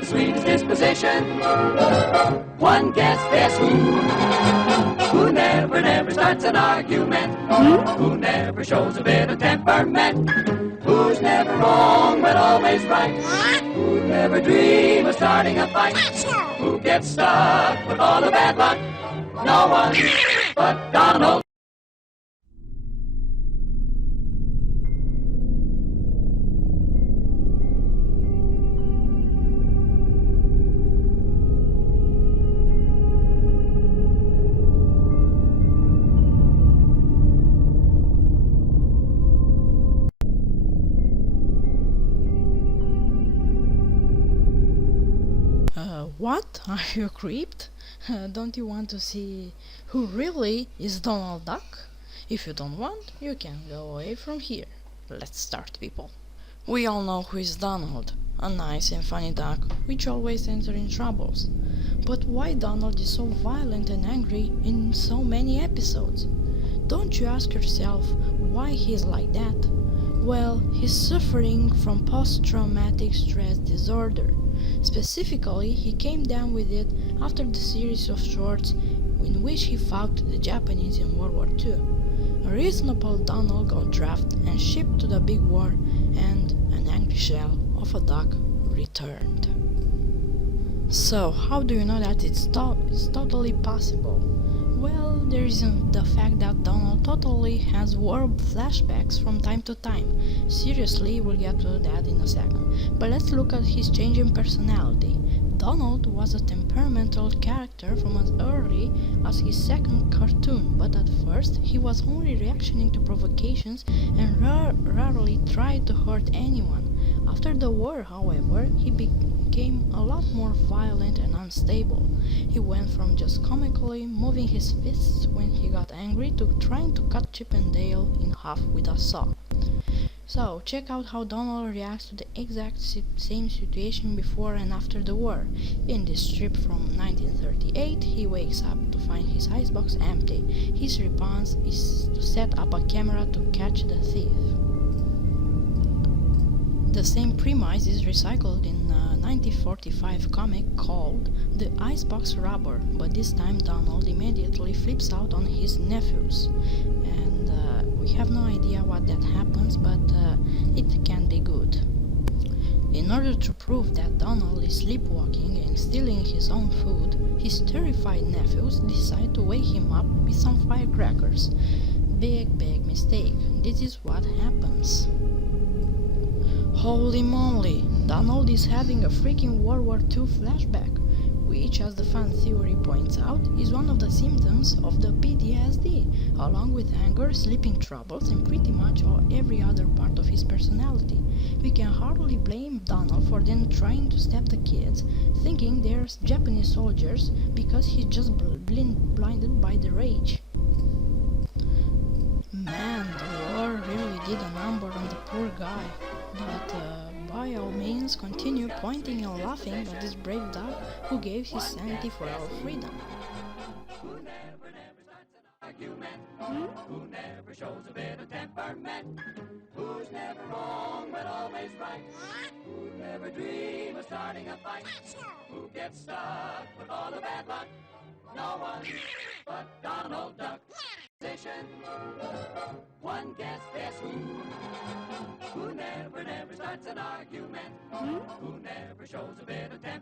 got the sweetest disposition. One guess who? Who never starts an argument? Who never shows a bit of temperament? Who's never wrong but always right? Who never dream of starting a fight? Who gets stuck with all the bad luck? No one but Donald. What? Are you creeped? Don't you want to see who really is Donald Duck? If you don't want, you can go away from here. Let's start, people. We all know who is Donald, a nice and funny duck which always ends in troubles. But why Donald is so violent and angry in so many episodes? Don't you ask yourself why he's like that? Well, he's suffering from post-traumatic stress disorder. Specifically, he came down with it after the series of shorts in which he fought the Japanese in World War II. A reasonable Donald got drafted and shipped to the big war, and an angry shell of a duck returned. So, how do you know that it's totally possible? Well, there isn't the fact that Donald totally has war flashbacks from time to time. Seriously, we'll get to that in a second. But let's look at his changing personality. Donald was a temperamental character from as early as his second cartoon, but at first he was only reactioning to provocations and rarely tried to hurt anyone. After the war, however, he became a lot more violent and unstable. He went from just comically moving his fists when he got angry to trying to cut Chip and Dale in half with a saw. So, check out how Donald reacts to the exact same situation before and after the war. In this strip from 1938, he wakes up to find his icebox empty. His response is to set up a camera to catch the thief. The same premise is recycled in a 1945 comic called The Icebox Robber, but this time Donald immediately flips out on his nephews. And we have no idea what that happens, but it can be good. In order to prove that Donald is sleepwalking and stealing his own food, his terrified nephews decide to wake him up with some firecrackers. Big mistake. This is what happens. Holy moly, Donald is having a freaking World War II flashback, which, as the fan theory points out, is one of the symptoms of the PTSD, along with anger, sleeping troubles, and pretty much every other part of his personality. We can hardly blame Donald for then trying to stab the kids, thinking they're Japanese soldiers, because he's just blinded by the rage. Man, the war really did a number on the poor guy. But by all means, continue pointing and laughing at this brave dog who gave his sanity for our freedom. Who never starts an argument? Who never shows a bit of temperament? Who's never wrong but always right? Who never dream of starting a fight? Who gets stuck with all the bad luck? No one but Donald Duck. One guess who? Who never starts an argument? Who never shows a bit of temperament?